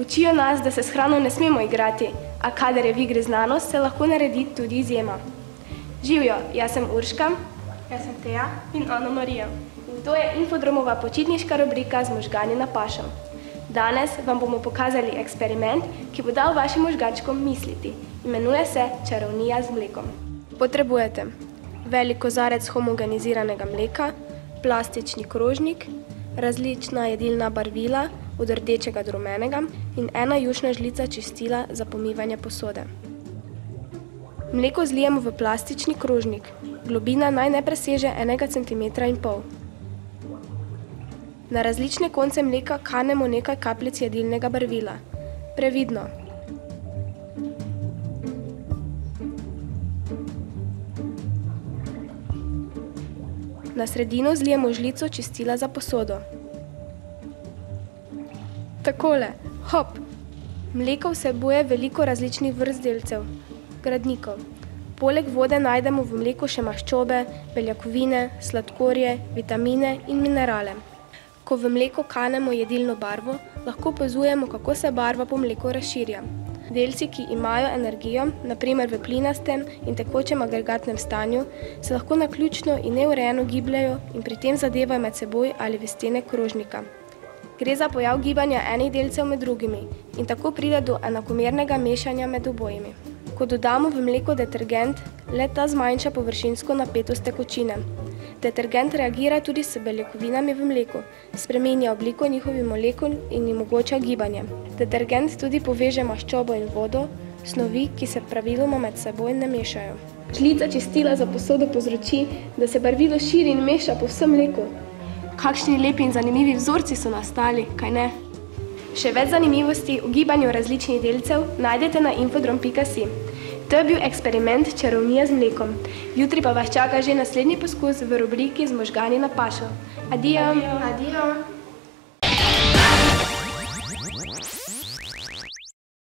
Učijo nas, da se s hrano ne smemo igrati, a kadar je v igri znanost, se lahko naredi tudi izjema. Živjo, jaz sem Urška, jaz sem Teja in Ana Marija. In to je Infodromova počitniška rubrika z možgani na pašo. Danes vam bomo pokazali eksperiment, ki bo dal vašim možgačkom misliti. Imenuje se Čarovnija z mlekom. Potrebujete velik kozarec homogeniziranega mleka, plastični krožnik, različna jedilna barvila od rdečega do rumenega in 1 jušna žlica čistila za pomivanje posode. Mleko zlijemo v plastični krožnik. Globina naj ne preseže 1,5 cm. Na različne konce mleka kanemo nekaj kapljic jedilnega barvila. Previdno. Na sredino zlijemo žlico čistila za posodo. Takole, hop! Mleko vsebuje veliko različnih vrst delcev, gradnikov. Poleg vode najdemo v mleku še maščobe, beljakovine, sladkorje, vitamine in minerale. Ko v mleko kanemo jedilno barvo, lahko opazujemo, kako se barva po mleku razširja. Delci, ki imajo energijo, na primer v plinastem in tekočem agregatnem stanju, se lahko naključno in neurejeno gibljajo in pri tem zadevajo med seboj ali v stene krožnika. Gre za pojav gibanja enih delcev med drugimi in tako pride do enakomernega mešanja med obojimi. Ko dodamo v mleko detergent, le ta zmanjša površinsko napetost tekočine. Detergent reagira tudi s beljakovinami v mleku, spreminja obliko njihovih molekul in jim omogoča gibanje. Detergent tudi poveže maščobo in vodo, snovi, ki se praviloma med seboj ne mešajo. Žlica čistila za posodo povzroči, da se barvilo širi in meša po vsem mleku. Kakšni lepi in zanimivi vzorci so nastali, kaj ne? Še več zanimivosti o gibanju različnih delcev najdete na infodrom.si. To je bil eksperiment Čarovnija z mlekom. Jutri pa vas čaka že naslednji poskus v rubriki z možgani na pašo. Adijo! Adijo!